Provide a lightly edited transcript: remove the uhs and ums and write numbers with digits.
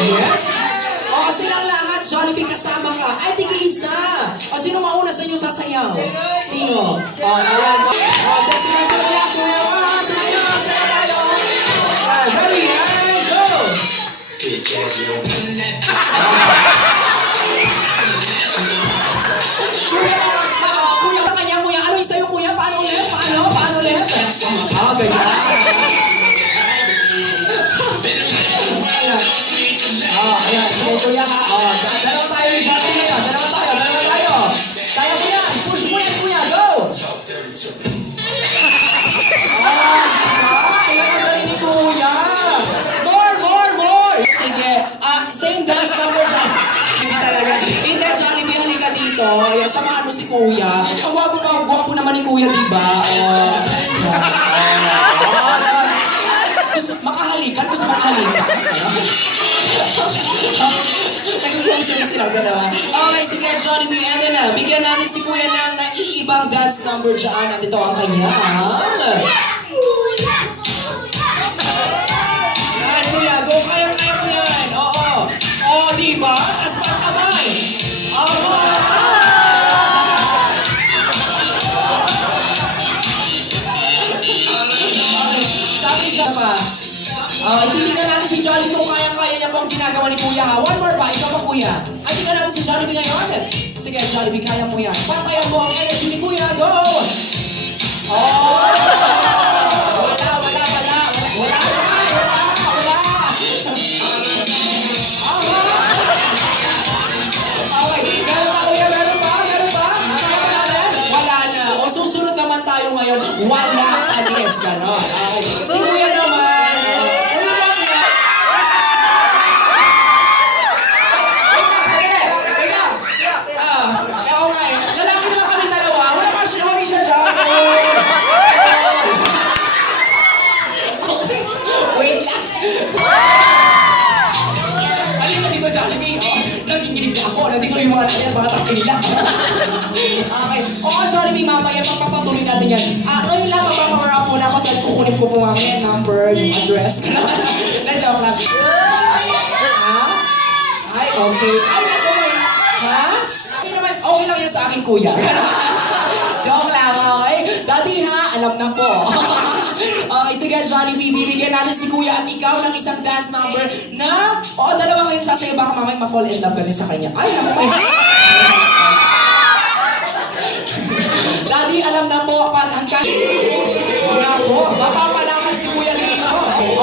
Yes? O, silang lahat, Jollibee kasama ka. Ay, tiki-isa. O, sino mauna sa inyo sasayaw? Sino? O, ayan. O, sexy na sila. Sumayaw ka. Sumayaw. Sumayaw tayo. Ready? And go! Kuya, kanya, kuya. Ano isa yung kuya? Paano ulit? Paano ulit? Ah, ganyan. Ayan, sige kuya ha. Dalawa tayo ni Jollibee ngayon. Dalawa tayo. Kaya mo yan. Push mo yan kuya. Go! Ayan ang galing ni kuya. More! Sige. Same dance number dyan. Hindi talaga. Hindi, Jollibee, halika dito. Ayan, samahan mo si kuya. Ang wapo naman ni kuya, diba? Makahalikan? Gusto makahalikan? Nag-closer na sila dalawa. Okay, sige, Jollibee, and then bigyan natin si kuya ng iibang dance number dyan. At ito ang kanyang... Yan, kuya, go, kaya mo yan. Oo, diba? As pa kamay. Sabi siya pa. Titignan natin si Jollibee kung kaya niya pong ginagawa ni Kuya ha. One more pa, ikaw pa Kuya. Ay, tignan natin si Jollibee ngayon. Sige, Jollibee, kaya mo yan. Patayan mo ang energy ni Kuya. Go! Okay, meron pa? Kaya mo natin? Wala na. O susunod naman tayo ngayon. Wala. Yes, gano'n. Si Kuya naman. Jollibee, naginginig na ako. Nandito yung mga nakayat, mga takti nila. Okay. Oo, Jollibee, mamaya magpapatuloy natin yan. Ngayon lang, magpapawarap muna ako sa kukunin ko po mamaya number, yung address. Na-joke lang. Ay, okay. Ay, naku, ha? Okay naman, okay lang yan sa akin, kuya. Joke lang, okay? Daddy ha, alam na po. Okay, sige, Jollibee, bibigyan natin si Kuya at ikaw ng isang dance number na, dalawa kayong sasayo, baka mamay ma-fall in love ka din sa kanya. Ay, naku, Daddy, alam na po, hanggang naku, mapapalaman si Kuya dito. Ay,